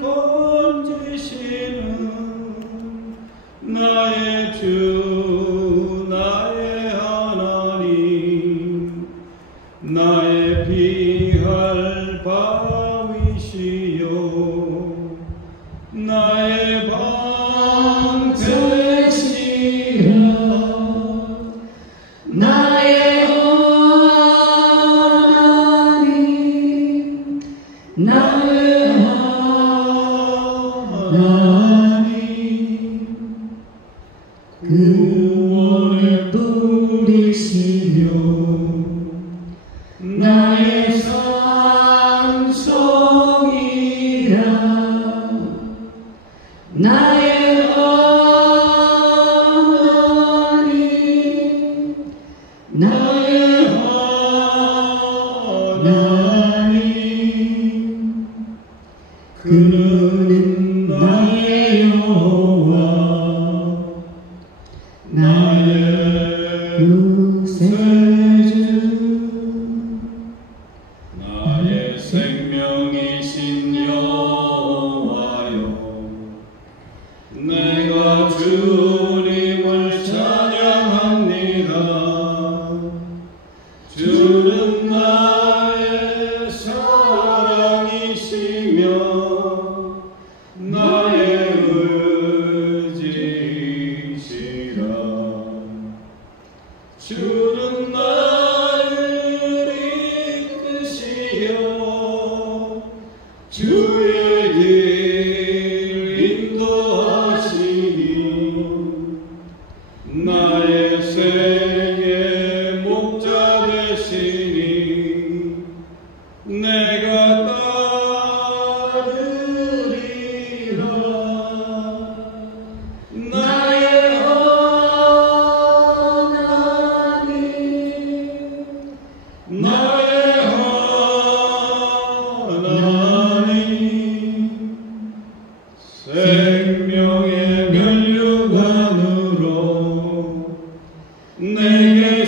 건지시는 나의 주 나의 하나님 나의 피할 바위시여 나의 방패시여 나의 하나님 나의 하나님 구원의 뿌리시며 나의 산성이라 나의 하나님 나의 하나님 그는 나의 여호와 나의 구세주 나의 생명이신 여호와여 내가 주님을 찬양합니다. 주는 나의 사랑이시며 나의 의지시라. 주는 나를 이끄시어 주의 길 인도하시니 나의 생의 목자 되시니 내가 따르리라. 나의 하나님 나의 하나님 생명의 면류관으로 내게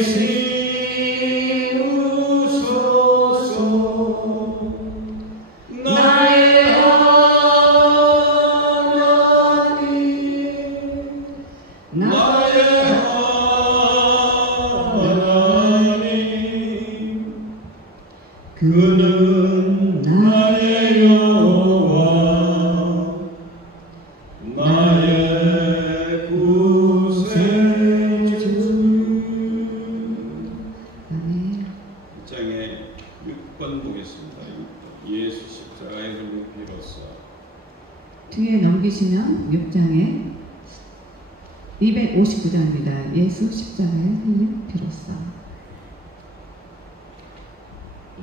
시우소서. 나의 하나님 나의 하나님 그는 나의 여호와 나의 구세주. 아멘. 1장에 6번 보겠습니다. 6번. 예수 십자가의 흘린 피로써. 뒤에 넘기시면 6장에 259장입니다. 예수 십자가의 흘린 피로써.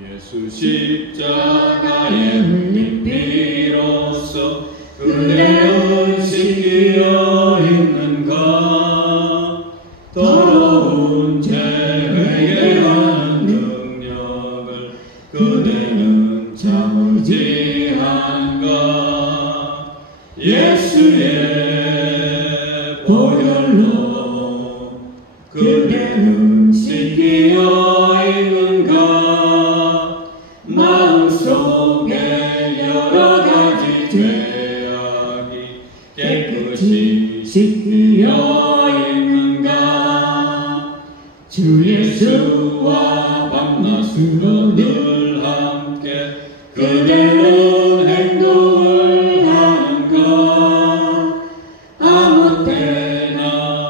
예수 십자가의 흘린 피로써 그대는 씻기어 있는가. 더러운 죄 회개하는 능력을 그대는 참으지 한가. 예수의 보혈로 그대는 씻기어 있는가. 마음속에 여러 가지 죄악이 깨끗이 씻기어 있는가. 주 예수와 밤낮으로 늘 함께 그대는 행동을 하는가. 아무 때나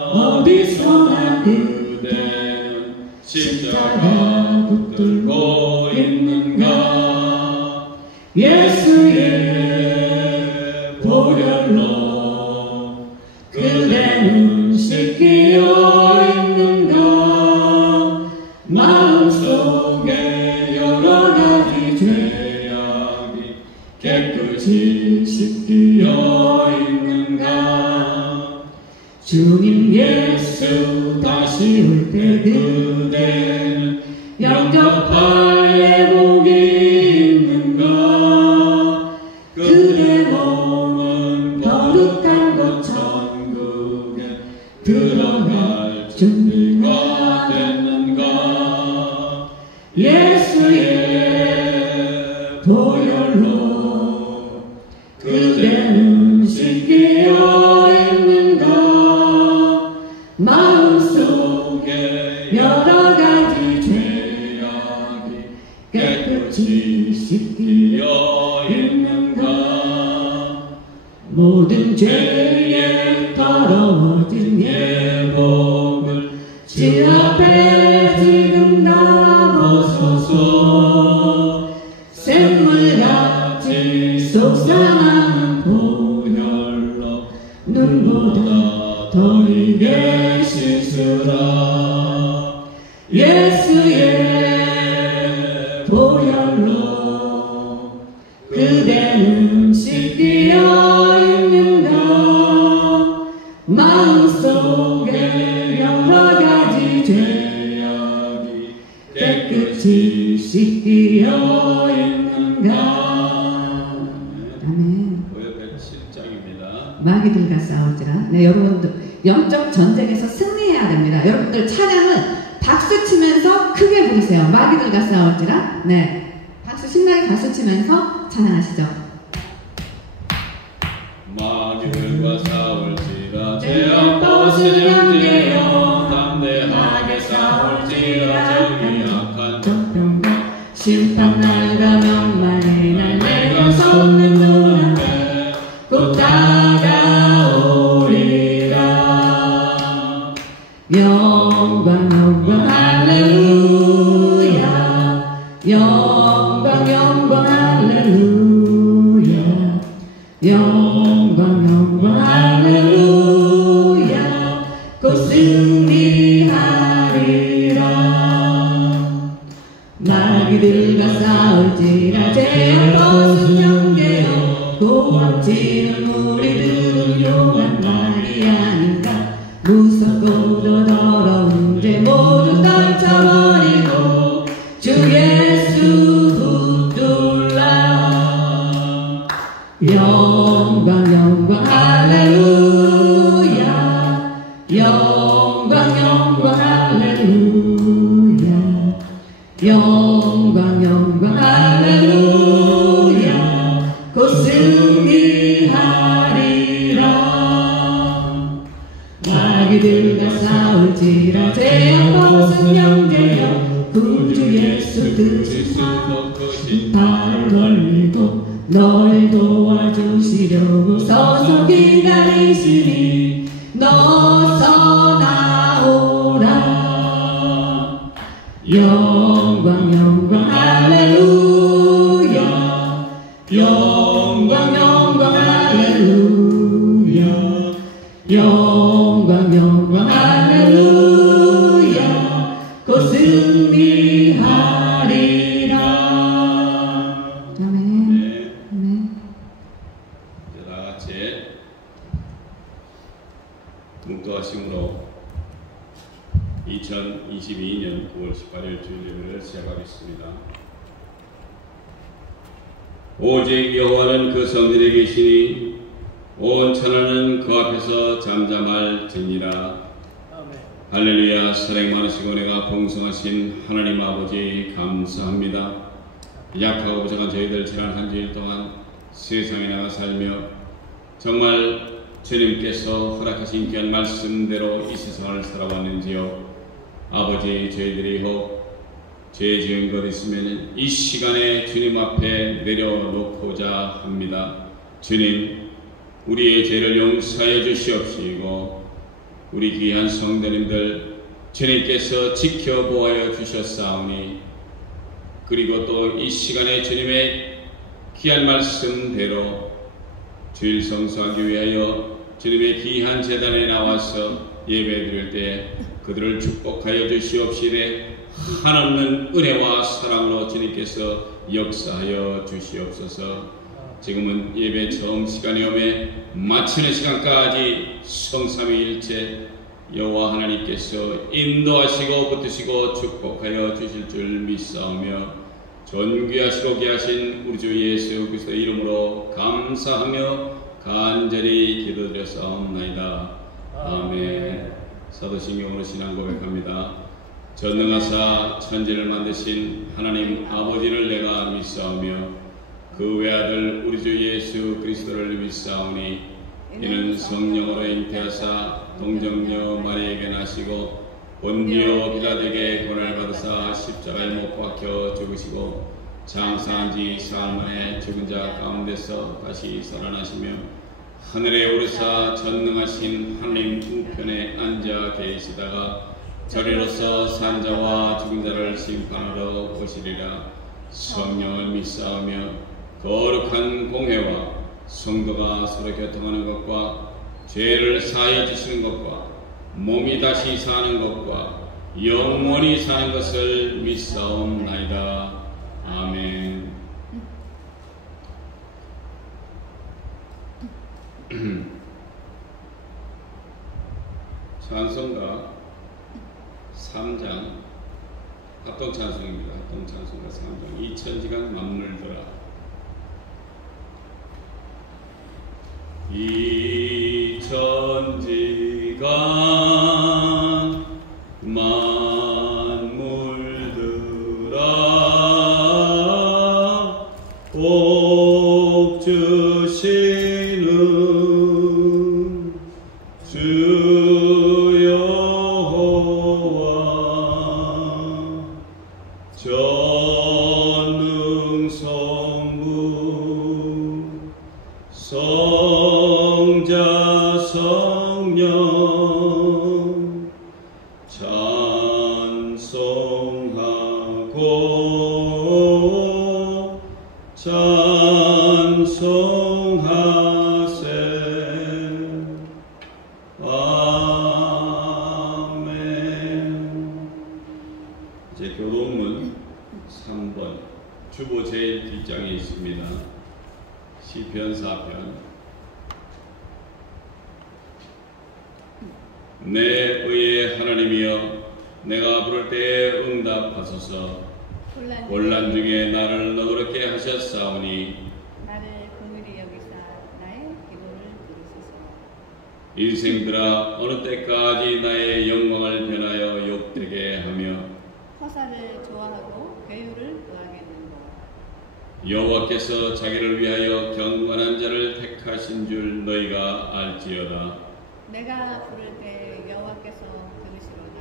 어디서나 그대는 십자가 붙들고 있는가. 예수의 보혈로 그대는 씻기어 있는가. 마음속에 여러 가지 죄악이 깨끗이 씻기어 있는가. 주님 예수 다시 올 때 그대는 영접할 예복이 있는가. 그대 몸은 거룩한 곳 천국에 들어갈 준비가 됐는가. 예수의 보혈로 그 그대는 신기어 있는가 마음속에 여러 가지 죄악이 깨끗이 씻기어 있는가 모든 죄에 더러워진 예 몸을 주 앞에 지금 다 벗어서 샘물같이 속상한 보혈로 눈보다 더 익게 씻으라 예수의 보혈로 그대는 씻기어 있는가 마음속에 여러 가지 죄악이 깨끗이 씻기어 있는가. 아멘. 고요백 7장입니다. 마귀들과 싸울지라. 네, 여러분들 영적 전쟁에서 승리해야 됩니다. 여러분들 찬양은 박수 치면서 크게 부르세요. 마귀들과 싸울지라. 네, 박수 신나게 박수 치면서 찬양하시죠. 마귀들과 싸울지라 죄악 벗으려 되어 담대하게 싸울지라 정의 악한 적병과 심판날과 명만의 날 내가 솟는 눈앞에 곧 다가오리라 영광 영광 할렐루야 영광 영광 할렐루야 영광 영광 할렐루야 곧 승리하리라 마귀들과 싸울지라 죄악 벗은 영계여 도망치는 우리들은 용한 말이 아닌가 무섭고도 더러운 죄 모두 떨쳐버리고 주 예수 붙들라 영광 영광 할렐루야 영광 영광 할렐루야 영광 영광 할렐루야 곧 승리하리라 마귀들과 싸울지라 죄악 벗은 영계여 구주 예수 뜻이 발을 벌리고 널 도와주시려고 서서 기다리시니 너서 나오라 영광 영광 할렐루야 영광 영광 할렐루야 영광 영광 할렐루야 곧 승리하리라 아멘. 네. 아멘. 이제 다 같이 묵도하심으로 2022년 9월 18일 주일 예배를 시작하겠습니다. 오직 여호와는 그 성전에 계시니 온 천하는 그 앞에서 잠잠할지니라. 할렐루야. 사랑 많으시고 은혜가 풍성하신 하나님 아버지 감사합니다. 약하고 부족한 저희들 지난 한 주일 동안 세상에 나가 살며 정말 주님께서 허락하신 귀한 말씀대로 이 세상을 살아왔는지요. 아버지, 저희들이 혹 죄 지은 것 있으면 이 시간에 주님 앞에 내려놓고자 합니다. 주님, 우리의 죄를 용서하여 주시옵시고 우리 귀한 성도님들 주님께서 지켜보아여 주셨사오니 그리고 또 이 시간에 주님의 귀한 말씀대로 주일 성수하기 위하여 주님의 귀한 제단에 나와서 예배드릴 때 그들을 축복하여 주시옵시되 한없는 은혜와 사랑으로 주님께서 역사하여 주시옵소서. 지금은 예배 처음 시간이 오매 마치는 시간까지 성삼위일체 여호와 하나님께서 인도하시고 붙드시고 축복하여 주실 줄 믿사오며 존귀하시고 귀하신 우리 주 예수 그리스도의 이름으로 감사하며 간절히 기도드렸사옵나이다. 아멘. 사도신경으로 신앙 고백합니다. 전능하사 천지를 만드신 하나님 아버지를 내가 믿사오며 그 외아들 우리 주 예수 그리스도를 믿사오니 이는 성령으로 잉태하사 동정녀 마리에게 나시고 본디오 빌라도에게 고난을 받으사 십자가에 못 박혀 죽으시고 장사한 지 사흘 만에 죽은 자 가운데서 다시 살아나시며 하늘에 오르사 전능하신 하나님 우편에 앉아 계시다가 저리로서 산자와 죽은 자를 심판하러 오시리라. 성령을 믿사오며 거룩한 공회와 성도가 서로 교통하는 것과 죄를 사해 주시는 것과 몸이 다시 사는 것과 영원히 사는 것을 믿사옵나이다. 아멘. 찬송가 3장 합동찬송입니다. 합동찬송가 3장 이천지간 만물들아 이천지간 만물들아 복 주시는 주 여호와 전능성부 성자 성령 찬송하고 찬송하세. 아멘. 이제 교동문 3번 주보 제일 뒷장에 있습니다. 시편 4편. 내 의의 하나님이여 내가 부를 때에 응답하소서. 혼란 중에 나를 너그럽게 하셨사오니 나를 긍휼히 여기사 나의 기도를 들으소서. 인생들아 어느 때까지 나의 영광을 변하여 욕되게 하며 허사를 좋아하고 괴유를 구하겠는가. 여호와께서 자기를 위하여 경건한 자를 택하신 줄 너희가 알지어다. 내가 부를 때 여호와께서 들으시로다.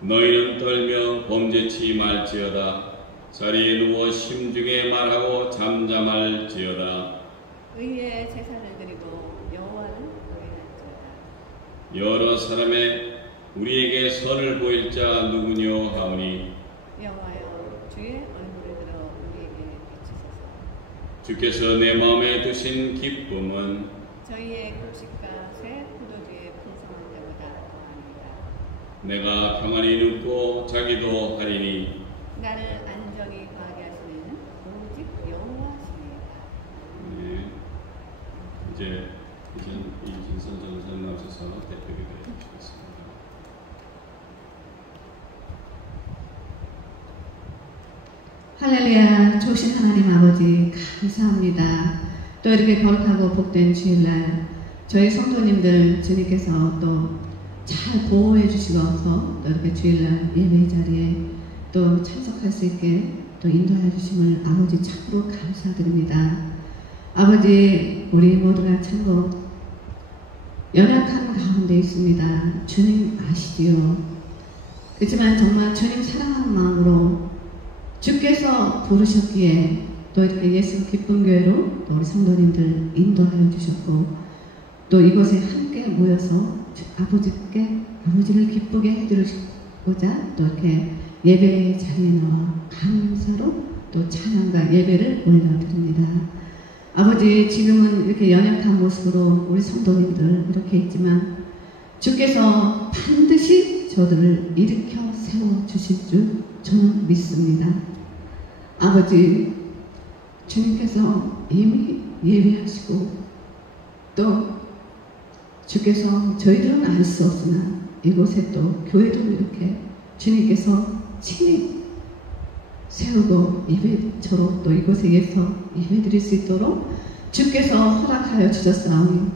너희는 떨며 범죄치 말지어다. 자리에 누워 심중에 말하고 잠잠할지어다. 의의 제사를 드리고 여호와를 노래할지어다. 여러 사람의 우리에게 선을 보일 자 누구뇨 하오니 여호와여 주의 얼굴을 들어 우리에게 비추소서. 주께서 내 마음에 두신 기쁨은 저희의 곡식과 새 포도주의 풍성한 때보다 더합니다. 내가 평안히 눕고 자기도 하리니 나를 안정히 거하게 하시는 오직 여호와시니이다. 네. 이제 이진선 전사님 나오셔서 대표기도 해주시겠습니다. 할렐루야. 좋으신 하나님 아버지 감사합니다. 또 이렇게 거룩하고 복된 주일날 저희 성도님들 주님께서 또 잘 보호해 주시고서 또 이렇게 주일날 예배 자리에 또 참석할 수 있게 또 인도해 주심을 아버지 참으로 감사드립니다. 아버지 우리 모두가 참고 연약한 가운데 있습니다. 주님 아시지요. 그렇지만 정말 주님 사랑하는 마음으로 주께서 부르셨기에 또 이렇게 예수 기쁜 교회로 또 우리 성도님들 인도하여 주셨고 또 이곳에 함께 모여서 아버지를 기쁘게 해드리고자 또 이렇게 예배 자리에 나와 감사로 또 찬양과 예배를 올려드립니다. 아버지 지금은 이렇게 연약한 모습으로 우리 성도님들 이렇게 있지만 주께서 반드시 저들을 일으켜 세워주실 줄 저는 믿습니다. 아버지 주님께서 이미 예비하시고 또 주께서 저희들은 알 수 없으나 이곳에 또 교회도 이렇게 주님께서 친히 세우고 예배처럼 또 이곳에서 예배드릴 수 있도록 주께서 허락하여 주셨사오니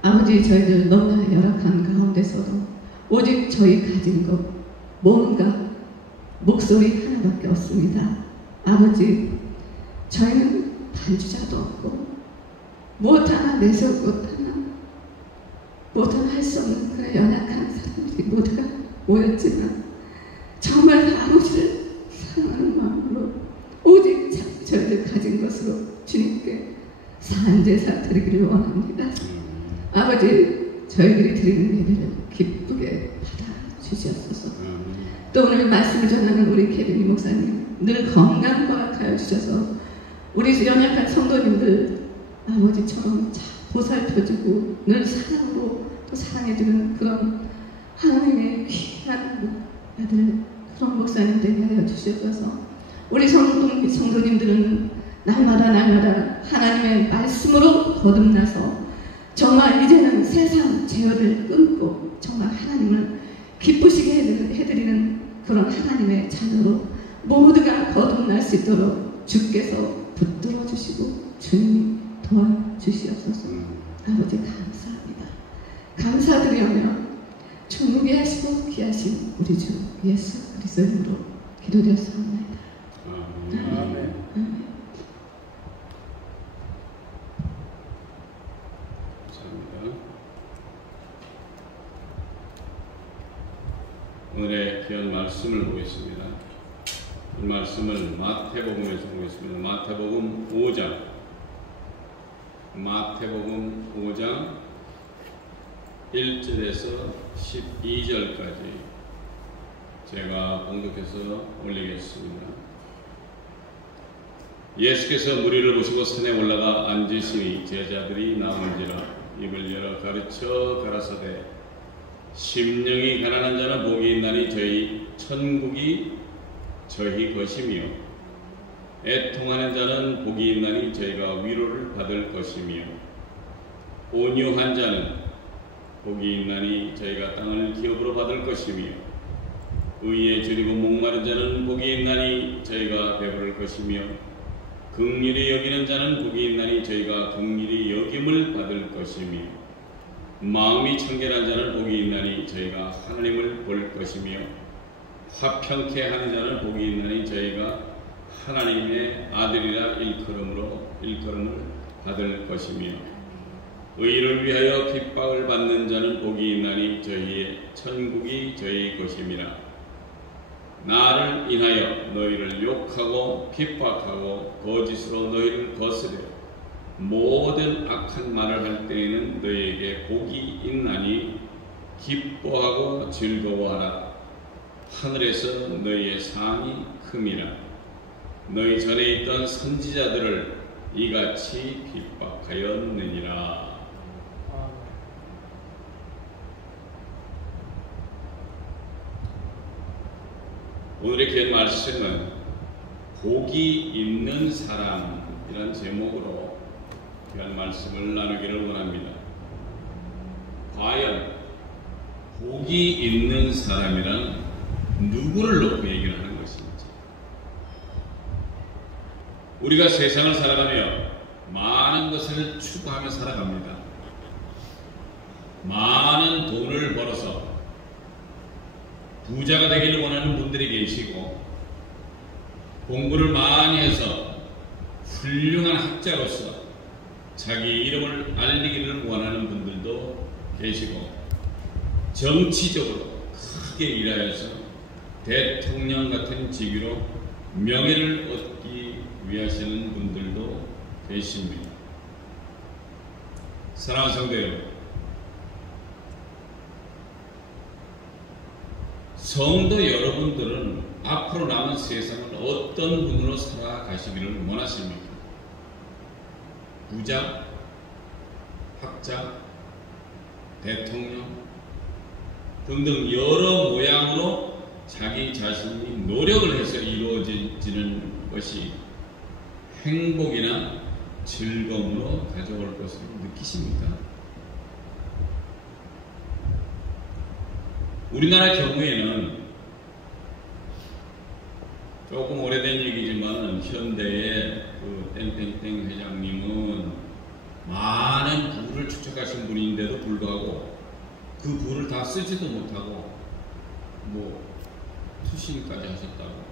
아버지 저희들 너무나 열악한 가운데서도 오직 저희 가진 것 몸과 목소리 하나밖에 없습니다. 아버지 저희는 반주자도 없고 무엇 하나 내세울 것 하나 할 수 없는 그런 연약한 사람들이 모두가 모였지만 정말 아버지를 사랑하는 마음으로 오직 저희들 가진 것으로 주님께 산제사 드리기를 원합니다. 아버지, 저희들이 드리는 예배를 기쁘게 받아주시옵소서. 또 오늘 말씀을 전하는 우리 케빈 목사님 늘 건강과 하여 주셔서 우리 연약한 성도님들 아버지처럼 잘 보살펴주고 늘 사랑으로 또 사랑해주는 그런 하나님의 귀한 아들 그런 목사님 되게 하여 주시옵소서. 우리 성도님들은 날마다 하나님의 말씀으로 거듭나서 정말 이제는 세상 제어를 끊고 정말 하나님을 기쁘시게 해드리는 그런 하나님의 자녀로 모두가 거듭날 수 있도록 주께서 붙들어 주시고 주님이 도와주시옵소서. 아버지 감사합니다. 감사드리며 존귀 하시고 귀하신 우리 주 예수 그리스도 이름으로 기도드렸사옵나이다. 아멘. 감사합니다. 오늘의 귀한 말씀을 보겠습니다. 이 말씀을 마태복음에서 보겠습니다. 마태복음 5장 1절에서 12절까지 제가 봉독해서 올리겠습니다. 예수께서 무리를 보시고 산에 올라가 앉으시니 제자들이 나온지라 입을 열어 가르쳐 가라사대 심령이 가난한 자는 복이 있나니 저희 천국이 저희 것이며 애통하는 자는 복이 있나니 저희가 위로를 받을 것이며 온유한 자는 복이 있나니 저희가 땅을 기업으로 받을 것이며 의에 줄이고 목마른 자는 복이 있나니 저희가 배부를 것이며 긍휼히 여기는 자는 복이 있나니 저희가 긍휼히 여김을 받을 것이며 마음이 청결한 자는 복이 있나니 저희가 하나님을 볼 것이며 화평케 하는 자는 복이 있나니 저희가 하나님의 아들이라 일컬음을 받을 것이며 의를 위하여 핍박을 받는 자는 복이 있나니 저희의 천국이 저희 것임이라. 나를 인하여 너희를 욕하고 핍박하고 거짓으로 너희를 거스려 모든 악한 말을 할 때에는 너희에게 복이 있나니 기뻐하고 즐거워하라. 하늘에서 너희의 상이 큼이라. 너희 전에 있던 선지자들을 이같이 핍박하였느니라. 오늘의 귀한 말씀은 복이 있는 사람이란 제목으로 귀한 말씀을 나누기를 원합니다. 과연 복이 있는 사람이란 누구를 놓고 얘기를 하는 것인지. 우리가 세상을 살아가며 많은 것을 추구하며 살아갑니다. 많은 돈을 벌어서 부자가 되기를 원하는 분들이 계시고 공부를 많이 해서 훌륭한 학자로서 자기 이름을 알리기를 원하는 분들도 계시고 정치적으로 크게 일하여서 대통령 같은 직위로 명예를 얻기 위하시는 분들도 계십니다. 사랑하는 성도 여러분, 성도 여러분들은 앞으로 남은 세상을 어떤 분으로 살아가시기를 원하십니까? 부자, 학자, 대통령 등등 여러 모양으로 자기 자신이 노력을 해서 이루어지는 것이 행복이나 즐거움으로 가져올 것을 느끼십니까? 우리나라 경우에는 조금 오래된 얘기지만 현대의 그 땡땡땡 회장님은 많은 부를 축적하신 분인데도 불구하고 그 부를 다 쓰지도 못하고 뭐 투신까지 하셨다고.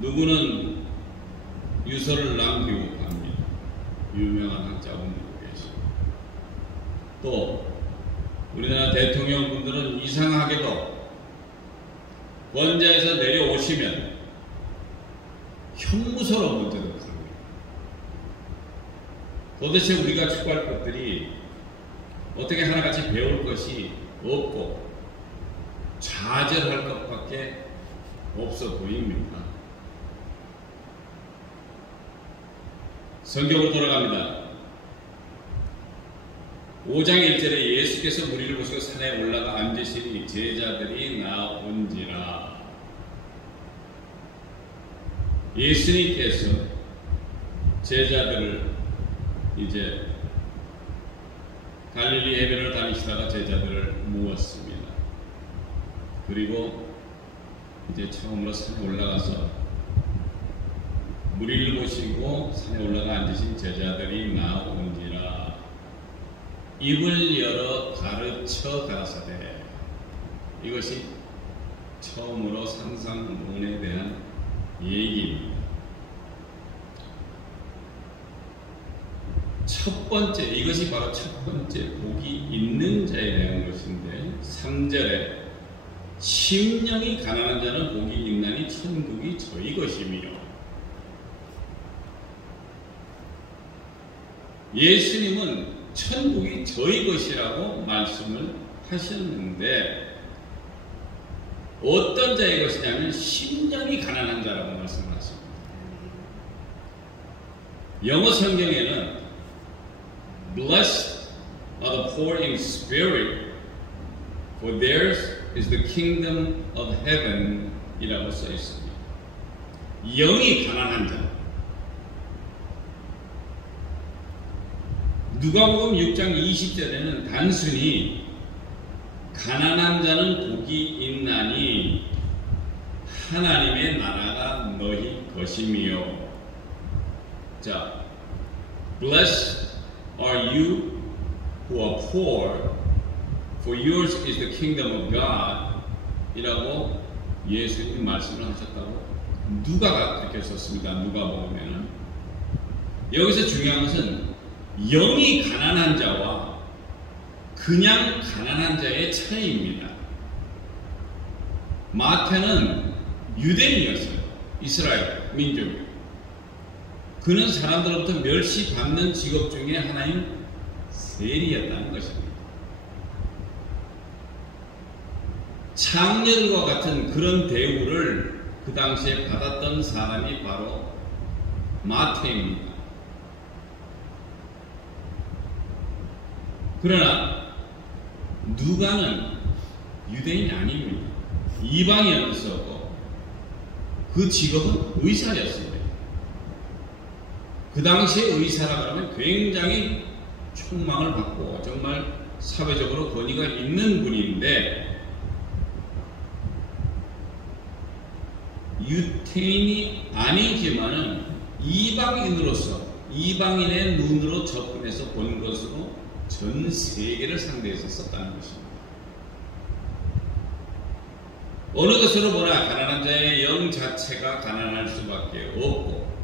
누구는 유서를 남기고 갑니다. 유명한 학자분들이 계시고 또 우리나라 대통령분들은 이상하게도 권좌에서 내려오시면 형무소로 먼저 들어갑니다. 도대체 우리가 추구할 것들이 어떻게 하나같이 배울 것이 없고 좌절할 것밖에 없어 보입니다. 성경으로 돌아갑니다. 5장 1절에 예수께서 무리를 보시고 산에 올라가 앉으시니 제자들이 나온지라. 예수님께서 제자들을 이제 갈릴리 해변을 다니시다가 제자들을 모았습니다. 그리고 이제 처음으로 산에 올라가서 무리를 보시고 산에 올라가 앉으신 제자들이 나온지라. 입을 열어 가르쳐 가라사대. 이것이 처음으로 상상론에 대한 얘기입니다. 첫 번째, 이것이 바로 첫 번째 복이 있는 자에 대한 것인데 3절에 심령이 가난한 자는 복이 있나니 천국이 저희 것이며. 예수님은 천국이 저희 것이라고 말씀을 하셨는데 어떤 자의 것이냐면 심령이 가난한 자라고 말씀하십니다. 영어 성경에는 Blessed are the poor in spirit, for theirs is the kingdom of heaven 이라고 써 있습니다. 영이 가난한 자. 누가복음 6장 20절에는 단순히 가난한 자는 복이 있나니 하나님의 나라가 너희 것이며. 자, blessed are you who are poor, for yours is the kingdom of God 이라고 예수님 말씀을 하셨다고 누가가 그렇게 썼습니다. 누가복음에는. 여기서 중요한 것은 영이 가난한 자와 그냥 가난한 자의 차이입니다. 마태는 유대인이었어요. 이스라엘 민족. 그는 사람들로부터 멸시받는 직업 중에 하나인 세리였다는 것입니다. 창녀들과 같은 그런 대우를 그 당시에 받았던 사람이 바로 마태입니다. 그러나 누가는 유대인이 아닙니다. 이방인이었고 그 직업은 의사였습니다. 그 당시에 의사라 그러면 굉장히 촉망을 받고 정말 사회적으로 권위가 있는 분인데 유태인이 아니지만은 이방인으로서 이방인의 눈으로 접근해서 본 것으로 전 세계를 상대해서 썼다는 것입니다. 어느 것으로 보나 가난한 자의 영 자체가 가난할 수밖에 없고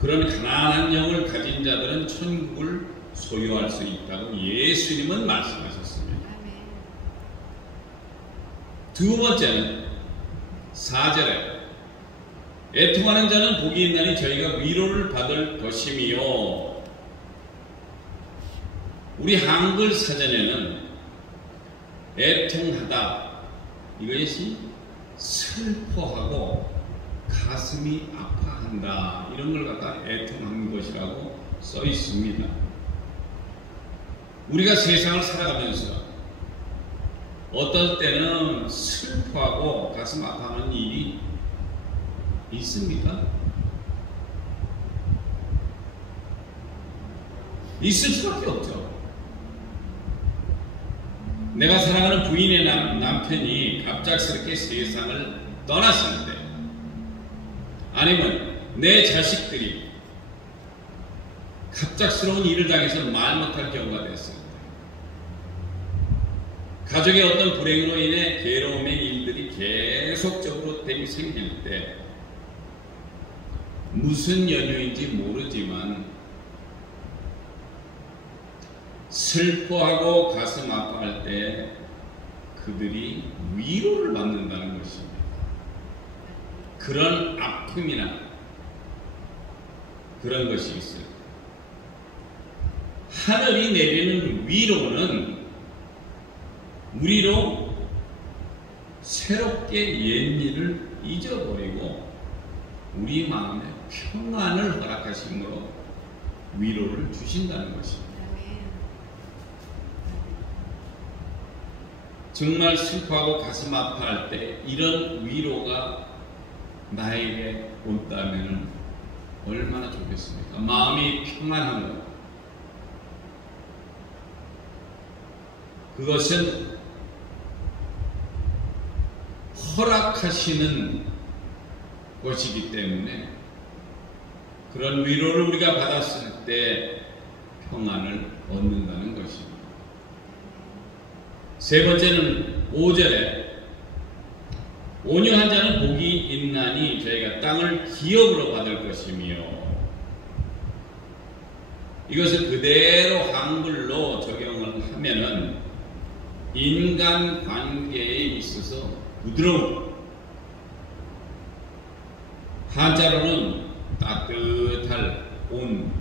그런 가난한 영을 가진 자들은 천국을 소유할 수 있다고 예수님은 말씀하셨습니다. 두 번째는 4절에 애통하는 자는 복이 있나니 저희가 위로를 받을 것이며. 우리 한글 사전에는 애통하다 이것이 슬퍼하고 가슴이 아파한다 이런 걸 갖다 애통한 것이라고 써 있습니다. 우리가 세상을 살아가면서 어떨 때는 슬퍼하고 가슴 아파하는 일이 있습니까? 있을 수밖에 없죠. 내가 사랑하는 부인의 남편이 갑작스럽게 세상을 떠났을 때, 아니면 내 자식들이 갑작스러운 일을 당해서 말 못할 경우가 됐을 때, 가족의 어떤 불행으로 인해 괴로움의 일들이 계속적으로 생길 때, 무슨 연유인지 모르지만 슬퍼하고 가슴 아파할 때 그들이 위로를 받는다는 것입니다. 그런 아픔이나 그런 것이 있어요. 하늘이 내리는 위로는 우리로 새롭게 옛일을 잊어버리고 우리 마음에 평안을 허락하심으로 위로를 주신다는 것입니다. 정말 슬퍼하고 가슴 아파할 때 이런 위로가 나에게 온다면 얼마나 좋겠습니까? 마음이 평안한 것. 그것은 허락하시는 것이기 때문에 그런 위로를 우리가 받았을 때 평안을 얻는다는 것입니다. 세 번째는 5절에 온유한 자는 복이 있나니 저희가 땅을 기업으로 받을 것이며, 이것을 그대로 한글로 적용을 하면은 인간 관계에 있어서 부드러움, 한자로는 따뜻할 온,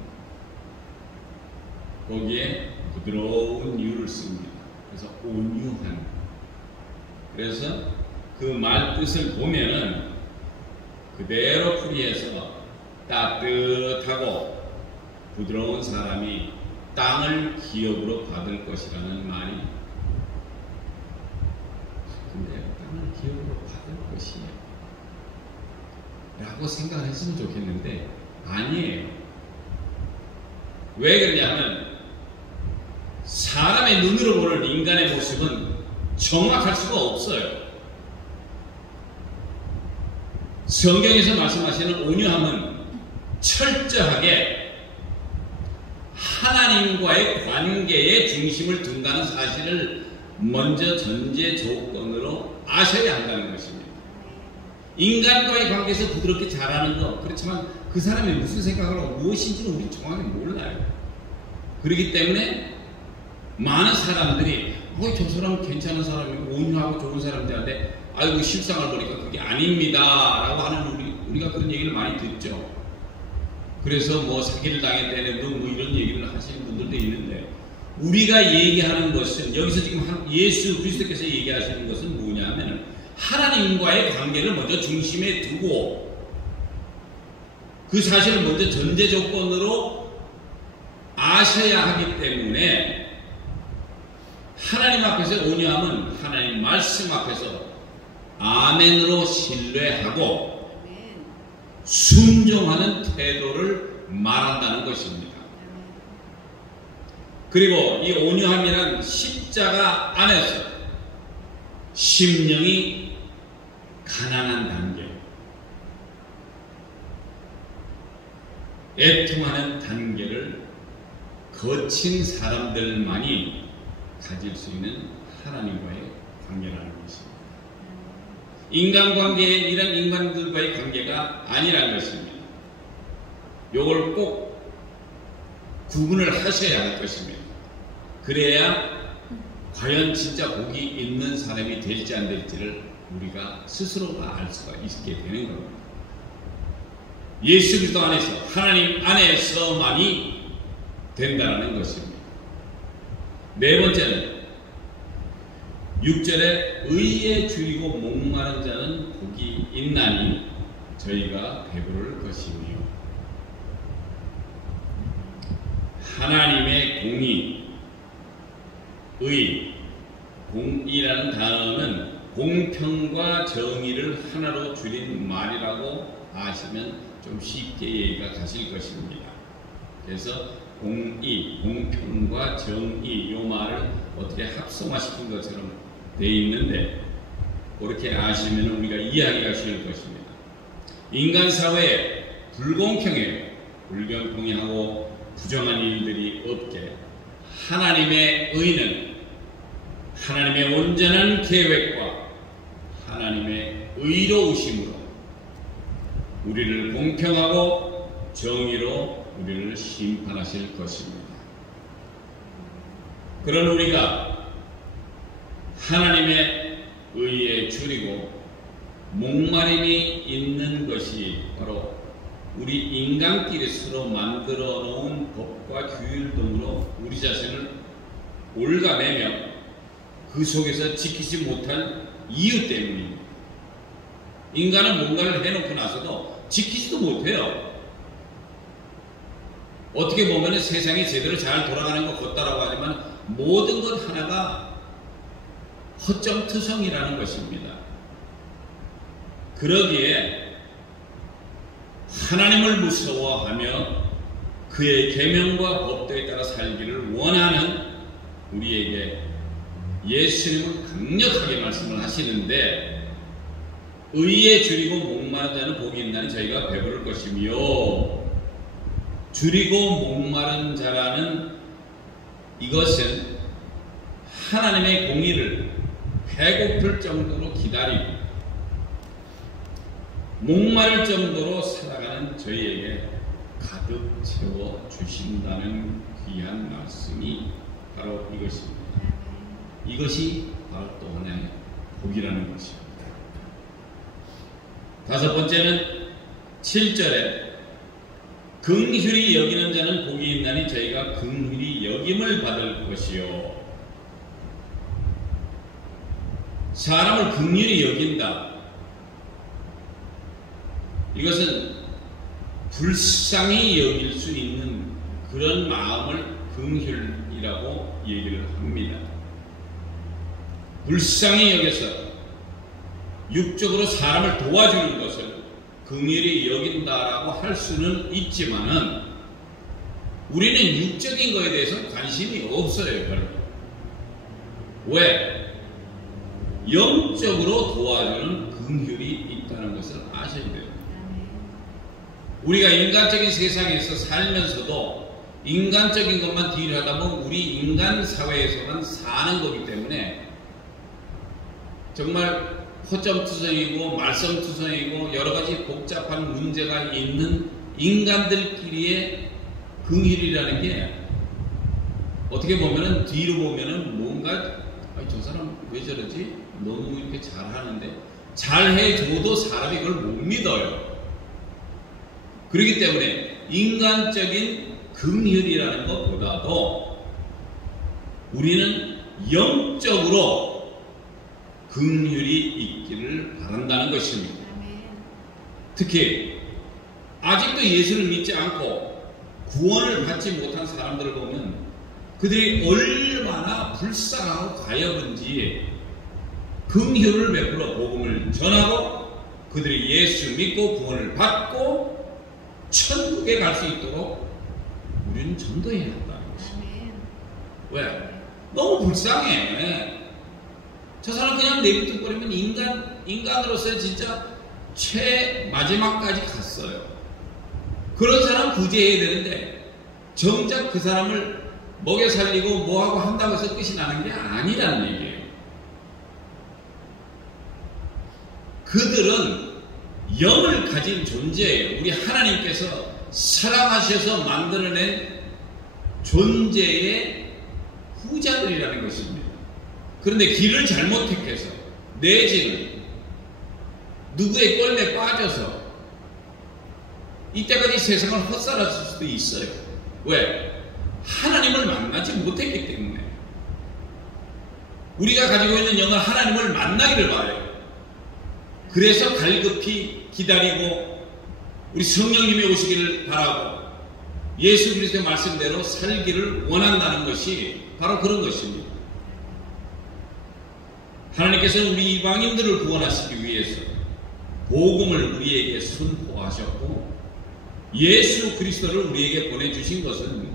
거기에 부드러운 유를 씁니다. 그래서 온유한. 그래서 그 말 뜻을 보면은 그대로 풀이해서 따뜻하고 부드러운 사람이 땅을 기업으로 받을 것이라는 말이, 근데 땅을 기업으로 받을 것이에요 라고 생각했으면 좋겠는데 아니에요. 왜 그러냐면 사람의 눈으로 보는 인간의 모습은 정확할 수가 없어요. 성경에서 말씀하시는 온유함은 철저하게 하나님과의 관계에 중심을 둔다는 사실을 먼저 전제 조건으로 아셔야 한다는 것입니다. 인간과의 관계에서 부드럽게 잘하는 것, 그렇지만 그 사람이 무슨 생각을 하고 무엇인지는 우리 정확히 몰라요. 그렇기 때문에 많은 사람들이 저 사람은 괜찮은 사람이고 온유하고 좋은 사람들한테 아이고 실상을 보니까 그게 아닙니다 라고 하는 우리가 그런 얘기를 많이 듣죠. 그래서 뭐 사기를 당했다는 뭐 이런 얘기를 하시는 분들도 있는데, 우리가 얘기하는 것은 여기서 지금 예수 그리스도께서 얘기하시는 것은 뭐냐면 하나님과의 관계를 먼저 중심에 두고 그 사실을 먼저 전제 조건으로 아셔야 하기 때문에, 하나님 앞에서 온유함은 하나님 말씀 앞에서 아멘으로 신뢰하고 순종하는 태도를 말한다는 것입니다. 그리고 이 온유함이란 십자가 안에서 심령이 가난한 단계, 애통하는 단계를 거친 사람들만이 가질 수 있는 하나님과의 관계라는 것입니다. 인간관계에 이런 인간들과의 관계가 아니라는 것입니다. 이걸 꼭 구분을 하셔야 할 것입니다. 그래야 과연 진짜 복이 있는 사람이 될지 안 될지를 우리가 스스로가 알 수가 있게 되는 겁니다. 예수 그리스도 안에서, 하나님 안에서만이 된다는 것입니다. 네 번째는 6절에 의에 줄이고 목마른 자는 복이 있나니 저희가 배부를 것이며, 하나님의 공의, 의, 공의라는 단어는 공평과 정의를 하나로 줄인 말이라고 아시면 좀 쉽게 이해가 가실 것입니다. 그래서 공의, 공평과 정의, 이 말을 어떻게 합성화시킨 것처럼 되어 있는데, 그렇게 아시면 우리가 이해하기가 쉬울 것입니다. 인간 사회에 불공평해요. 불공평하고 부정한 일들이 없게 하나님의 의는 하나님의 온전한 계획과 하나님의 의로우심으로 우리를 공평하고 정의로 우리를 심판하실 것입니다. 그런 우리가 하나님의 의에 줄이고 목마름이 있는 것이 바로 우리 인간끼리 서로 만들어 놓은 법과 규율 등으로 우리 자신을 올가매며 그 속에서 지키지 못할 이유 때문입니다. 인간은 뭔가를 해놓고 나서도 지키지도 못해요. 어떻게 보면 세상이 제대로 잘 돌아가는 것 같다라고 하지만 모든 것 하나가 허점투성이라는 것입니다. 그러기에 하나님을 무서워하며 그의 계명과 법도에 따라 살기를 원하는 우리에게 예수님은 강력하게 말씀을 하시는데, 의에 줄이고 목마른 자는 복이 있나니 저희가 배부를 것이며, 줄이고 목마른 자라는 이것은 하나님의 공의를 배고플 정도로 기다리고 목마를 정도로 살아가는 저희에게 가득 채워 주신다는 귀한 말씀이 바로 이것입니다. 이것이 바로 또 하나의 복이라는 것입니다. 다섯 번째는 7절에 긍휼히 여기는 자는 복이 있나니 저희가 긍휼히 여김을 받을 것이요. 사람을 긍휼히 여긴다. 이것은 불쌍히 여길 수 있는 그런 마음을 긍휼이라고 얘기를 합니다. 불쌍히 여겨서 육적으로 사람을 도와주는 것을 긍휼히 여긴다라고 할 수는 있지만은 우리는 육적인 것에 대해서 관심이 없어요. 별로. 왜? 영적으로 도와주는 긍휼이 있다는 것을 아셔야 돼요. 우리가 인간적인 세상에서 살면서도 인간적인 것만 딜하다 보면 우리 인간 사회에서만 사는 거기 때문에 정말 허점투성이고 말썽투성이고 여러가지 복잡한 문제가 있는 인간들끼리의 긍휼이라는 게 어떻게 보면은 뒤로 보면은 뭔가 저 사람 왜 저러지? 너무 이렇게 잘하는데 잘해줘도 사람이 그걸 못 믿어요. 그렇기 때문에 인간적인 긍휼이라는 것보다도 우리는 영적으로 긍휼이 있기를 바란다는 것입니다. 특히 아직도 예수를 믿지 않고 구원을 받지 못한 사람들을 보면 그들이 얼마나 불쌍하고 가엾은지 긍휼을 베풀어 복음을 전하고 그들이 예수 믿고 구원을 받고 천국에 갈 수 있도록 우리는 전도해야 한다는 것입니다. 왜? 너무 불쌍해. 저 사람 그냥 내비두버리면 인간으로서 진짜 마지막까지 갔어요. 그런 사람 구제해야 되는데 정작 그 사람을 먹여 살리고 뭐하고 한다고 해서 끝이 나는 게 아니라는 얘기예요. 그들은 영을 가진 존재예요. 우리 하나님께서 사랑하셔서 만들어낸 존재의 후자들이라는 것입니다. 그런데 길을 잘못 택해서 내지는 누구의 꼴에 빠져서 이때까지 세상을 헛살았을 수도 있어요. 왜? 하나님을 만나지 못했기 때문에. 우리가 가지고 있는 영은 하나님을 만나기를 바라요. 그래서 갈급히 기다리고 우리 성령님이 오시기를 바라고 예수 그리스도의 말씀대로 살기를 원한다는 것이 바로 그런 것입니다. 하나님께서는 우리 이방인들을 구원하시기 위해서 복음을 우리에게 선포하셨고 예수 그리스도를 우리에게 보내주신 것은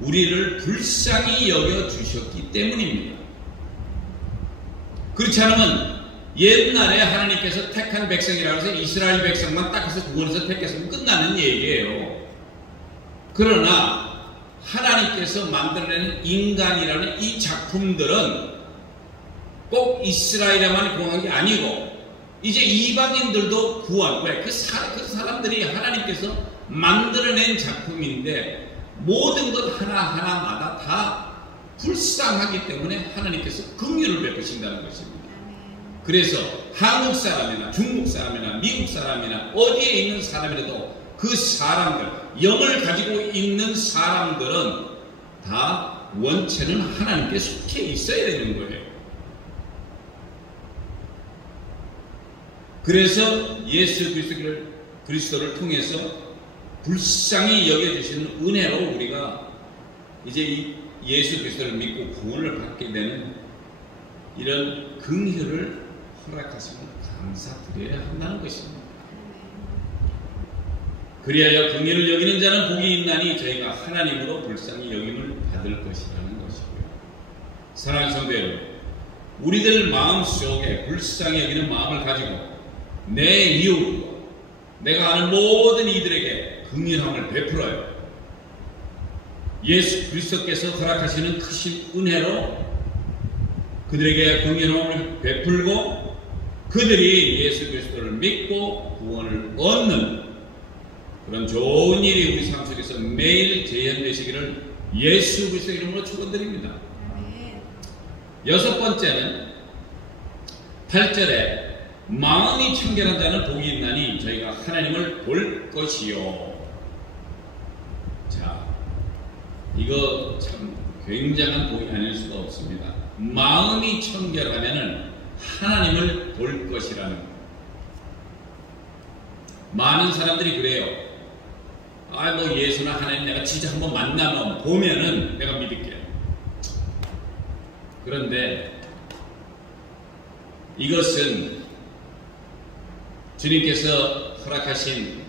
우리를 불쌍히 여겨주셨기 때문입니다. 그렇지 않으면 옛날에 하나님께서 택한 백성이라고 해서 이스라엘 백성만 딱 해서 구원해서 택했으면 끝나는 얘기예요. 그러나 하나님께서 만들어낸 인간이라는 이 작품들은 꼭 이스라엘에만 구원한 게 아니고 이제 이방인들도 구원. 왜? 그 사람들이 하나님께서 만들어낸 작품인데 모든 것 하나하나마다 다 불쌍하기 때문에 하나님께서 긍휼을 베푸신다는 것입니다. 그래서 한국 사람이나 중국 사람이나 미국 사람이나 어디에 있는 사람이라도 그 사람들, 영을 가지고 있는 사람들은 다 원체는 하나님께 속해 있어야 되는 거예요. 그래서 예수 그리스도를 통해서 불쌍히 여겨주시는 은혜로 우리가 이제 이 예수 그리스도를 믿고 구원을 받게 되는 이런 긍휼을 허락하시면 감사드려야 한다는 것입니다. 그리하여 긍휼을 여기는 자는 복이 있나니 저희가 하나님으로 불쌍히 여김을 받을 것이라는 것이고요. 사랑하는 성도 여러분, 우리들 마음속에 불쌍히 여기는 마음을 가지고 내 이웃과 내가 아는 모든 이들에게 긍휼함을 베풀어요. 예수 그리스도께서 허락하시는 크신 은혜로 그들에게 긍휼함을 베풀고 그들이 예수 그리스도를 믿고 구원을 얻는 그런 좋은 일이 우리 삶 속에서 매일 재현되시기를 예수 그리스도 이름으로 축원드립니다. 여섯 번째는 8절에 마음이 청결한 자는 복이 있나니 저희가 하나님을 볼 것이요. 자, 이거 참 굉장한 복이 아닐 수가 없습니다. 마음이 청결하면은 하나님을 볼 것이라는 것. 많은 사람들이 그래요. 뭐 예수나 하나님 내가 진짜 한번 만나면 보면은 내가 믿을게요. 그런데 이것은 주님께서 허락하신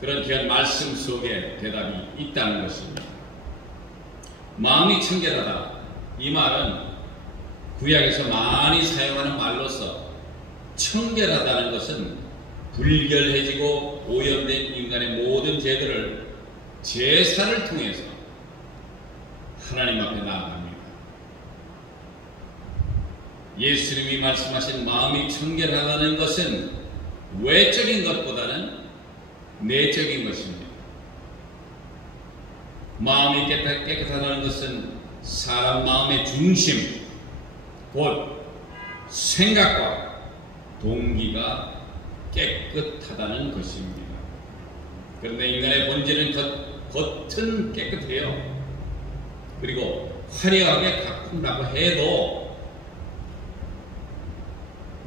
그런 귀한 말씀 속에 대답이 있다는 것입니다. 마음이 청결하다. 이 말은 구약에서 많이 사용하는 말로서 청결하다는 것은 불결해지고 오염된 인간의 모든 죄들을 제사를 통해서 하나님 앞에 나아갑니다. 예수님이 말씀하신 마음이 청결하다는 것은 외적인 것보다는 내적인 것입니다. 마음이 깨끗하다는 것은 사람 마음의 중심, 곧 생각과 동기가 깨끗하다는 것입니다. 그런데 인간의 본질은 겉은 깨끗해요. 그리고 화려하게 가꾼다고 해도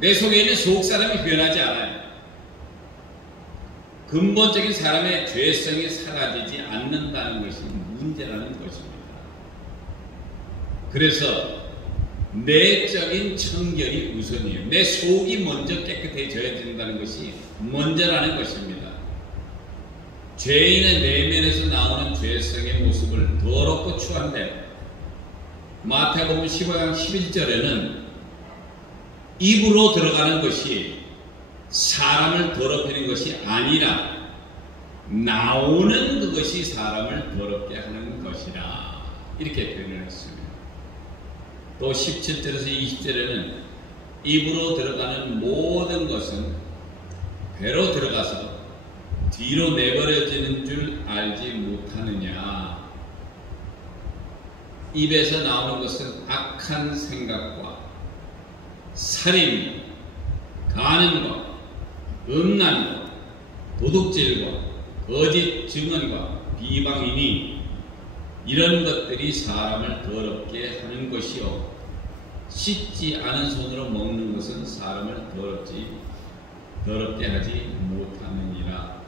내 속에 있는 속 사람이 변하지 않아요. 근본적인 사람의 죄성이 사라지지 않는다는 것이 문제라는 것입니다. 그래서 내적인 청결이 우선이에요. 내 속이 먼저 깨끗해져야 된다는 것이 먼저라는 것입니다. 죄인의 내면에서 나오는 죄성의 모습을 더럽고 추한데 마태복음 15장 11절에는 입으로 들어가는 것이 사람을 더럽히는 것이 아니라 나오는 그것이 사람을 더럽게 하는 것이라 이렇게 표현을 했습니다. 또 17절에서 20절에는 입으로 들어가는 모든 것은 배로 들어가서 뒤로 내버려지는 줄 알지 못하느냐. 입에서 나오는 것은 악한 생각과 살인, 간음과 음란과 도둑질과 거짓 증언과 비방이니 이런 것들이 사람을 더럽게 하는 것이요 씻지 않은 손으로 먹는 것은 사람을 더럽게 하지 못하느니라.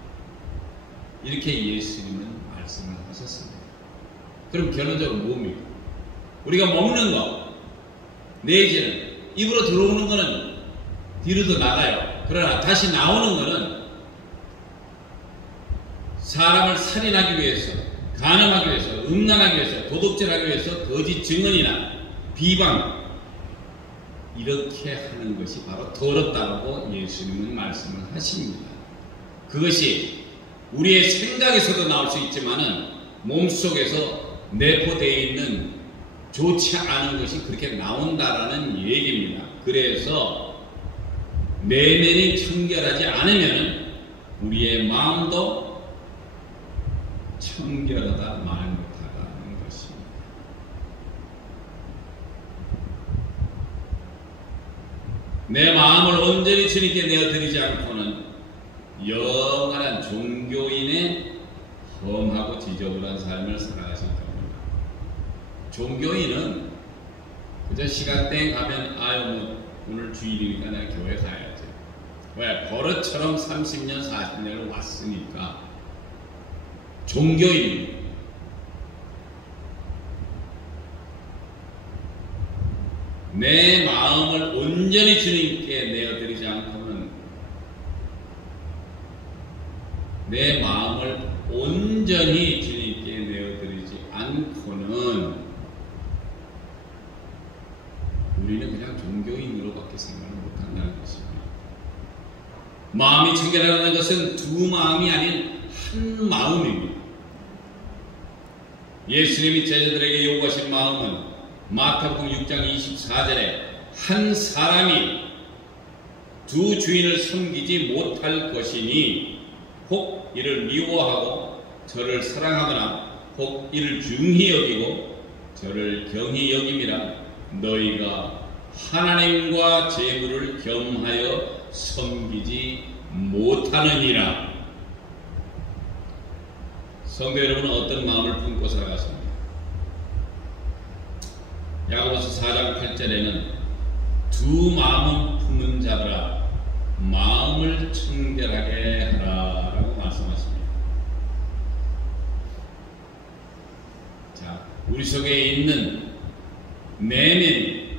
이렇게 예수님은 말씀을 하셨습니다. 그럼 결론적으로 뭡니까? 우리가 먹는 거, 내지는 입으로 들어오는 거는 뒤로도 나가요. 그러나 다시 나오는 거는 사람을 살인하기 위해서, 간음하기 위해서, 음란하기 위해서, 도둑질하기 위해서 거짓 증언이나 비방 이렇게 하는 것이 바로 더럽다고 예수님은 말씀을 하십니다. 그것이 우리의 생각에서도 나올 수 있지만은 몸속에서 내포되어 있는 좋지 않은 것이 그렇게 나온다라는 얘기입니다. 그래서 내면이 청결하지 않으면 우리의 마음도 청결하다 말 못하다는 것입니다. 내 마음을 온전히 주님께 내어드리지 않고는 영원한 종교인의 험하고 지저분한 삶을 살아가실 겁니다. 종교인은 그저 시간땡 가면 아유 뭐 오늘 주일이니까 내가 교회 가야지. 왜? 버릇처럼 30년 40년을 왔으니까. 종교인 내 마음을 온전히 주님께 내어드리지 않고는 내 마음을 온전히 주님께 내어드리지 않고는 우리는 그냥 종교인으로밖에 생각을 못한다는 것입니다. 마음이 청결하다는 것은 두 마음이 아닌 한 마음입니다. 예수님이 제자들에게 요구하신 마음은 마태복음 6장 24절에 한 사람이 두 주인을 섬기지 못할 것이니 혹 이를 미워하고 저를 사랑하거나 혹 이를 중히 여기고 저를 경히 여김이라 너희가 하나님과 재물을 겸하여 섬기지 못하느니라. 성도 여러분은 어떤 마음을 품고 살아가십니까? 야고보서 4장 8절에는 두 마음은 품은 자들아 마음을 청결하게 하라 라고 말씀하십니다. 자, 우리 속에 있는 내면이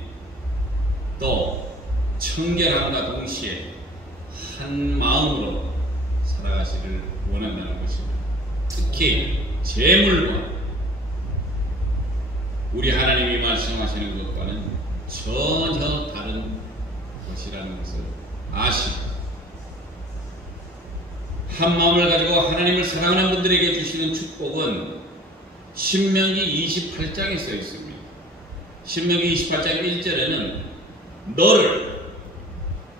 또 청결함과 동시에 한 마음으로 살아가시를 원한다는 것입니다. 특히 재물과 우리 하나님이 말씀하시는 것과는 전혀 다른 것이라는 것을 아시고 한 마음을 가지고 하나님을 사랑하는 분들에게 주시는 축복은 신명기 28장에 써 있습니다. 신명기 28장 1절에는 너를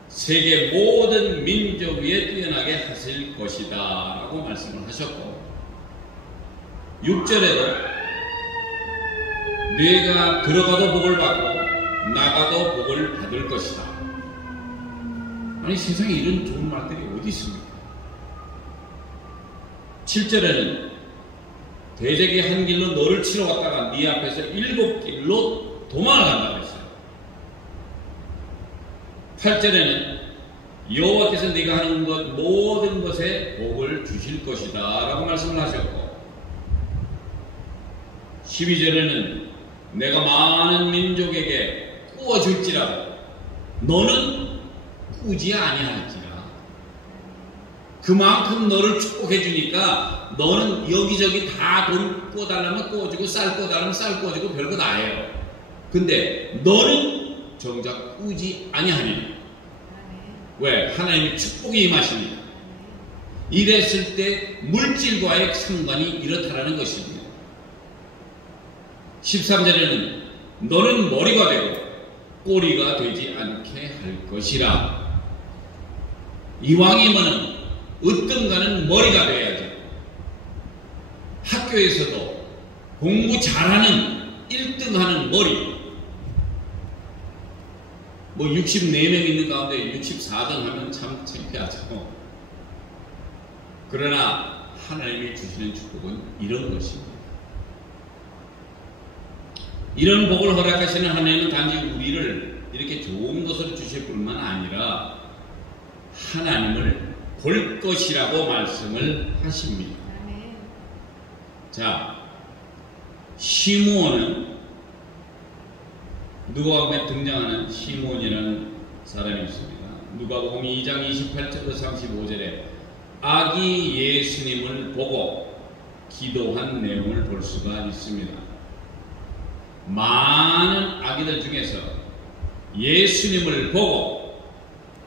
세계 모든 민족 위에 뛰어나게 하실 것이다 라고 말씀을 하셨고 6절에도 네가 들어가도 복을 받고 나가도 복을 받을 것이다. 아니 세상에 이런 좋은 말들이 어디 있습니까? 7절에는 대적이 한 길로 너를 치러 왔다가 네 앞에서 7길로 도망을 간다고 했어요. 8절에는 여호와께서 네가 하는 것 모든 것에 복을 주실 것이다 라고 말씀을 하셨고 12절에는 내가 많은 민족에게 꾸어줄지라도 너는 꾸지 아니할지라. 그만큼 너를 축복해 주니까 너는 여기저기 다 돈 꾸어달라면 꾸어주고 쌀 꾸어달라면 쌀 꾸어주고 별거 다 해요. 근데 너는 정작 꾸지 아니하니. 왜? 하나님의 축복이 임하십니다. 이랬을 때 물질과의 상관이 이렇다라는 것입니다. 13절에는 너는 머리가 되고 꼬리가 되지 않게 할 것이라. 이왕이면은 어떤가는 머리가 돼야지. 학교에서도 공부 잘하는 1등하는 머리. 뭐 64명 있는 가운데 64등 하면 참 창피하죠. 그러나 하나님이 주시는 축복은 이런 것입니다. 이런 복을 허락하시는 하나님은 단지 우리를 이렇게 좋은 것을 주실 뿐만 아니라 하나님을 볼 것이라고 말씀을 하십니다. 자, 시므온은 누가복음에 등장하는 시므온이라는 사람이 있습니다. 누가복음 2장 28절부터 35절에 아기 예수님을 보고 기도한 내용을 볼 수가 있습니다. 많은 아기들 중에서 예수님을 보고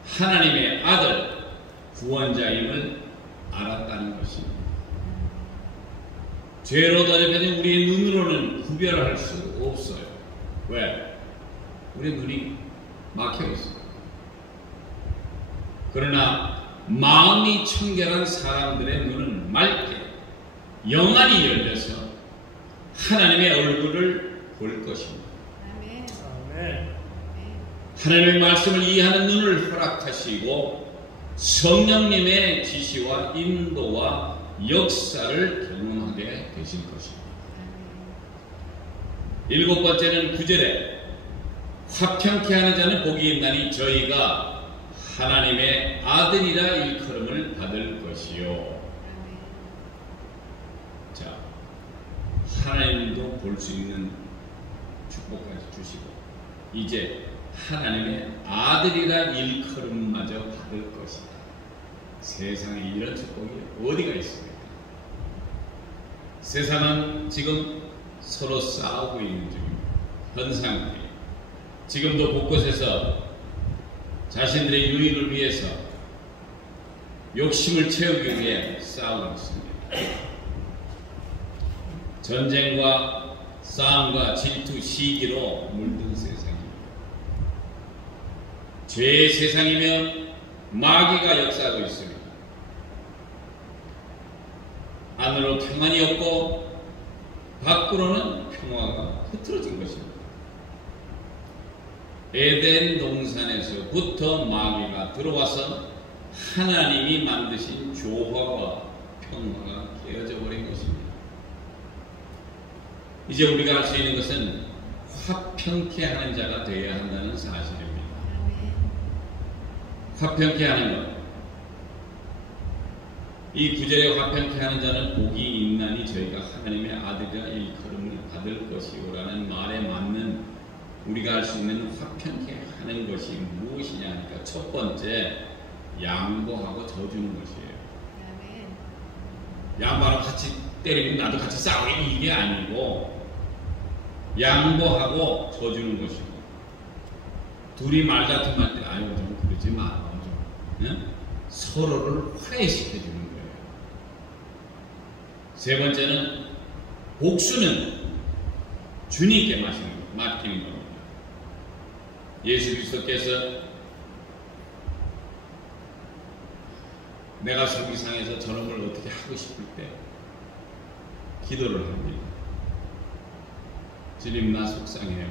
하나님의 아들 구원자임을 알았다는 것입니다. 죄로 더럽혀진 우리의 눈으로는 구별할 수 없어요. 왜? 우리 눈이 막혀 있어요. 그러나 마음이 청결한 사람들의 눈은 맑게 영안이 열려서 하나님의 얼굴을 볼 것입니다. 아멘. 아멘. 하나님의 말씀을 이해하는 눈을 허락하시고 성령님의 지시와 인도와 역사를 경험하게 되실 것입니다. 일곱 번째는 9절에 화평케 하는 자는 복이 있나니 저희가 하나님의 아들이라 일컬음을 받을 것이요. 자, 하나님도 볼 수 있는 축복까지 주시고 이제 하나님의 아들이라 일컬음마저 받을 것이다. 세상에 이런 축복이 어디가 있습니까? 세상은 지금 서로 싸우고 있는 중입니다. 현 상태. 지금도 곳곳에서 자신들의 유익을 위해서 욕심을 채우기 위해 싸우고 있습니다. 전쟁과 싸움과 질투, 시기로 물든 세상입니다. 죄의 세상이면 마귀가 역사하고 있습니다. 안으로 평안이 없고 밖으로는 평화가 흐트러진 것입니다. 에덴 동산에서부터 마귀가 들어와서 하나님이 만드신 조화와 평화가 깨어져 버린 것입니다. 이제 우리가 할 수 있는 것은 화평케 하는 자가 되어야 한다는 사실입니다. 화평케 하는 것. 이 구절에 화평케 하는 자는 복이 있나니 저희가 하나님의 아들이라 일컬음을 받을 것이오라는 말에 맞는 우리가 할 수 있는 화평케 하는 것이 무엇이냐 하니까 첫 번째 양보하고 져주는 것이에요. 양보하고 같이 때리면 나도 같이 싸우고 이게 아니고 양보하고 져주는 것이고 둘이 말다툼 할 때 아유 좀 그러지 마 좀 서로를 화해시켜 주는 거예요. 세 번째는 복수는 주님께 맡기는 겁니다. 예수 그리스도께서 내가 속이 상해서 저놈을 어떻게 하고 싶을 때 기도를 합니다. 주님 나 속상해요.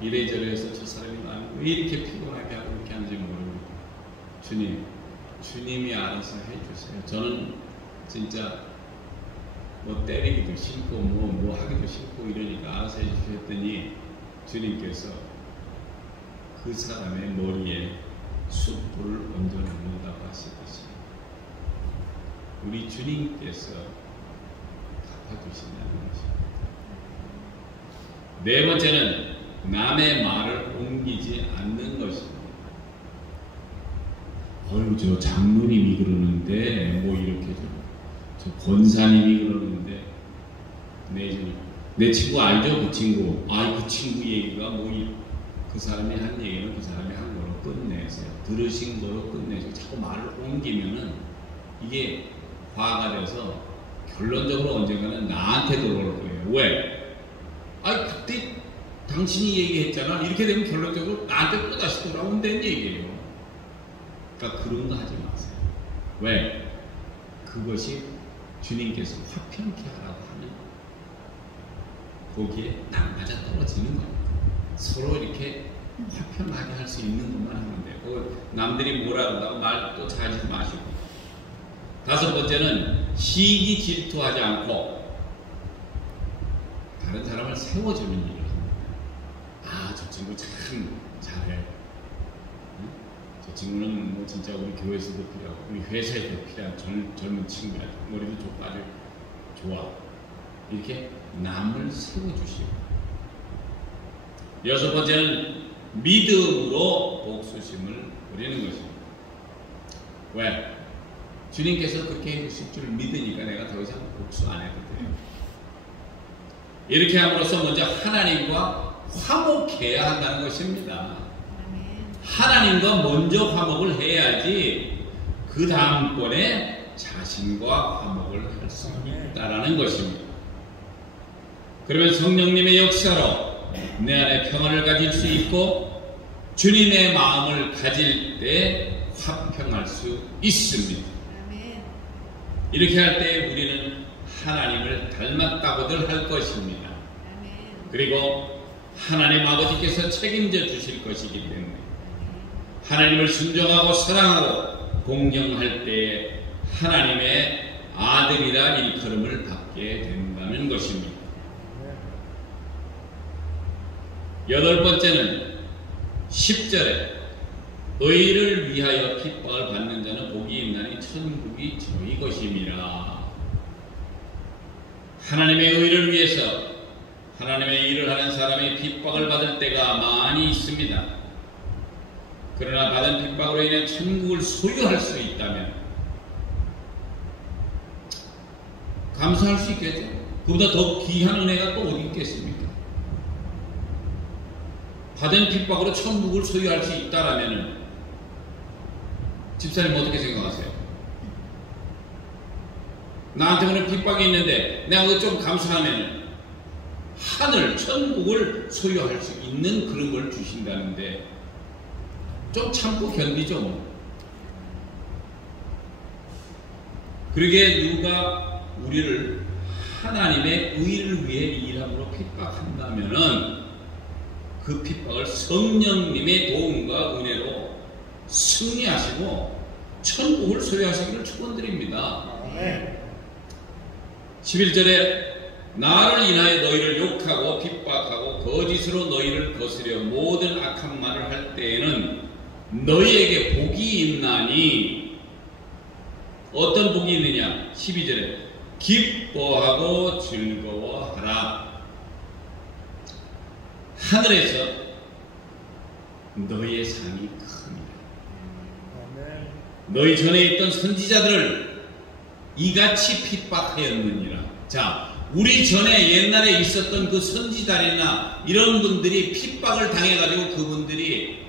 이래저래 해서 저 사람이 나를 왜 이렇게 피곤하게 하고 이렇게 하는지 모르고 주님이 알아서 해주세요. 저는 진짜 뭐 때리기도 싫고 뭐 하기도 싫고 이러니까 알아서 해주셨더니 주님께서 그 사람의 머리에 숯불을 얹어놓는다고 하시듯이 우리 주님께서 갚아주신다는 것입니다. 네 번째는 남의 말을 옮기지 않는 것입니다. 어휴 저 장로님이 그러는데 뭐 이렇게 저 권사님이 그러는데 내 친구 알죠? 그 친구 그 친구 얘기가 그 사람이 한 얘기는 그 사람이 한 거로 끝내세요. 들으신 거로 끝내시고 자꾸 말을 옮기면은 이게 화가 돼서 결론적으로 언젠가는 나한테 돌아올 거예요. 왜? 그때 당신이 얘기했잖아. 이렇게 되면 결론적으로 나한테 또다시 돌아온다는 얘기예요. 그러니까 그런 거 하지 마세요. 왜? 그것이 주님께서 화평케 하라고 하는 거기에 딱 맞아 떨어지는 겁니다. 서로 이렇게 화평하게 할 수 있는 것만 하면 돼요. 남들이 뭐라 한다고 말 또 잘하지 마시고. 다섯 번째는 시기 질투하지 않고 다른 사람을 세워주는 일을 합니다. 저 친구 참 잘해. 저 친구는 뭐 진짜 우리 교회에서도 필요하고 우리 회사에도 필요한 젊은 친구야. 머리도 아주 좋아. 이렇게 남을 세워주시고. 여섯 번째는 믿음으로 복수심을 부리는 것입니다. 왜? 주님께서 그렇게 해주실 줄 믿으니까 내가 더 이상 복수 안 해도 돼요. 이렇게 함으로써 먼저 하나님과 화목해야 한다는 것입니다. 하나님과 먼저 화목을 해야지 그 다음번에 자신과 화목을 할 수 있다라는 것입니다. 그러면 성령님의 역사로 내 안에 평안을 가질 수 있고 주님의 마음을 가질 때 화평할 수 있습니다. 이렇게 할 때 우리는 하나님을 닮았다고들 할 것입니다. 아멘. 그리고 하나님 아버지께서 책임져 주실 것이기 때문에 하나님을 순종하고 사랑하고 공경할 때에 하나님의 아들이라 일컬음을 받게 된다는 것입니다. 8번째는 10절에 의를 위하여 핍박을 받는 자는 복이 있나니 천국이 저희 것임이라. 하나님의 의를 위해서 하나님의 일을 하는 사람이 핍박을 받을 때가 많이 있습니다. 그러나 받은 핍박으로 인해 천국을 소유할 수 있다면 감사할 수 있겠죠. 그보다 더 귀한 은혜가 또 어디 있겠습니까? 받은 핍박으로 천국을 소유할 수 있다라면 집사님 어떻게 생각하세요? 나한테 오늘 핍박이 있는데 내가 그거 좀 감사하면 하늘, 천국을 소유할 수 있는 그런 걸 주신다는데 좀 참고 견디죠 뭐. 그러게 누가 우리를 하나님의 의를 위해 일함으로 핍박한다면은 그 핍박을 성령님의 도움과 은혜로 승리하시고 천국을 소유하시기를 축원드립니다. 11절에 나를 인하여 너희를 욕하고 핍박하고 거짓으로 너희를 거스려 모든 악한 말을 할 때에는 너희에게 복이 있나니 어떤 복이 있느냐? 12절에 기뻐하고 즐거워하라. 하늘에서 너희의 상이 큽니다. 너희 전에 있던 선지자들을 이같이 핍박하였느니라. 자, 우리 전에 옛날에 있었던 그 선지자들이나 이런 분들이 핍박을 당해가지고 그분들이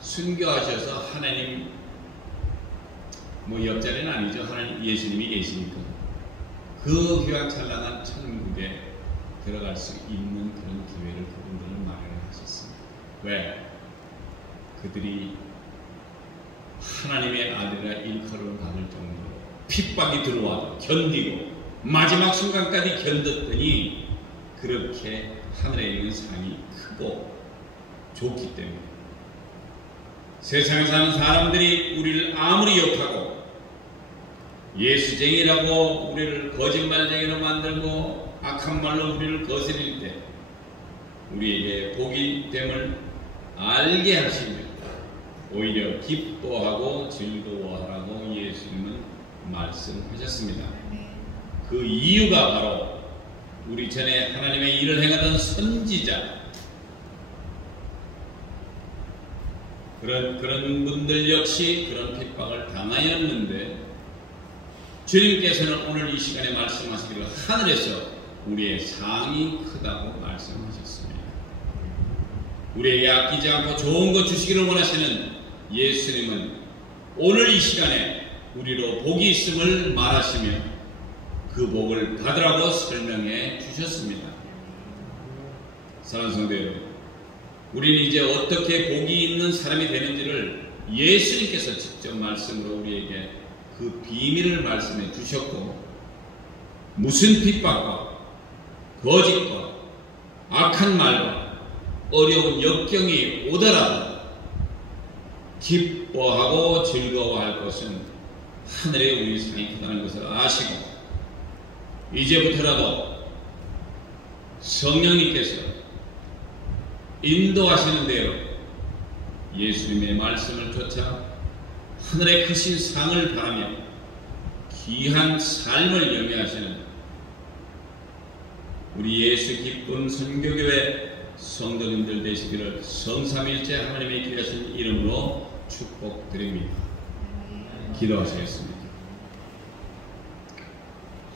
순교하셔서 하나님 뭐 옆자리는 아니죠. 하나님 예수님이 계시니까 그 휘황찬란한 천국에 들어갈 수 있는 그런 기회를 그분들은 마련하셨습니다. 왜? 그들이 하나님의 아들이라 일컬음을 받을 정도로 핍박이 들어와도 견디고 마지막 순간까지 견뎠더니 그렇게 하늘에 있는 상이 크고 좋기 때문에 세상에 사는 사람들이 우리를 아무리 욕하고 예수쟁이라고 우리를 거짓말쟁이로 만들고 악한 말로 우리를 거스릴 때 우리에게 복이 됨을 알게 하시며 오히려 기뻐하고 즐거워하라고 예수님은 말씀하셨습니다. 그 이유가 바로 우리 전에 하나님의 일을 행하던 선지자 그런 분들 역시 그런 핍박을 당하였는데 주님께서는 오늘 이 시간에 말씀하시기를 하늘에서 우리의 상이 크다고 말씀하셨습니다. 우리에게 아끼지 않고 좋은 것 주시기를 원하시는 예수님은 오늘 이 시간에 우리로 복이 있음을 말하시며 그 복을 받으라고 설명해 주셨습니다. 사랑하는 성도 여러분, 우리는 이제 어떻게 복이 있는 사람이 되는지를 예수님께서 직접 말씀으로 우리에게 그 비밀을 말씀해 주셨고 무슨 핍박과 거짓과 악한 말과 어려운 역경이 오더라도 기뻐하고 즐거워할 것은 하늘의 우리 상이 크다는 것을 아시고 이제부터라도 성령님께서 인도하시는 대로 예수님의 말씀을 쫓아 하늘의 크신 상을 바라며 귀한 삶을 영위하시는 우리 예수 기쁜 선교교회 성도님들 되시기를 성삼일째 하나님의 귀하신 이름으로 축복드립니다. 기도하시겠습니다.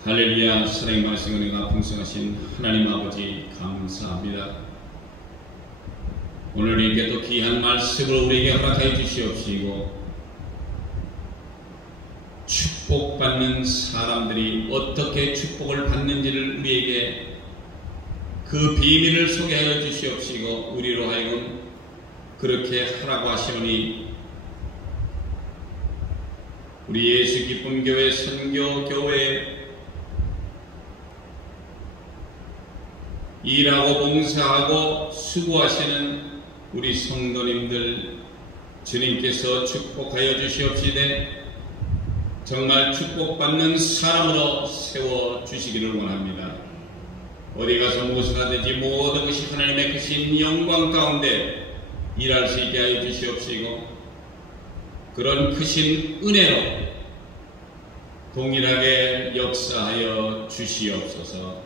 할렐루야. 사랑의 말씀 은혜가 풍성하신 하나님 아버지 감사합니다. 오늘 이렇게 또 귀한 말씀을 우리에게 허락하여 주시옵시고 축복받는 사람들이 어떻게 축복을 받는지를 우리에게 그 비밀을 소개하여 주시옵시고 우리로 하여금 그렇게 하라고 하시오니 우리 예수 기쁨 교회 선교 교회 일하고 봉사하고 수고하시는 우리 성도님들 주님께서 축복하여 주시옵시되 정말 축복받는 사람으로 세워주시기를 원합니다. 어디 가서 무엇을 하든지 모든 것이 하나님의 크신 영광 가운데 일할 수 있게 하여 주시옵시고 그런 크신 은혜로 동일하게 역사하여 주시옵소서.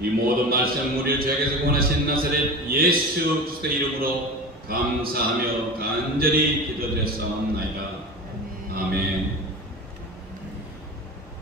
이 모든 말씀 우리를 저에게서 원하신 나사렛 예수 그리스도의 이름으로 감사하며 간절히 기도드렸사옵나이다. 아멘.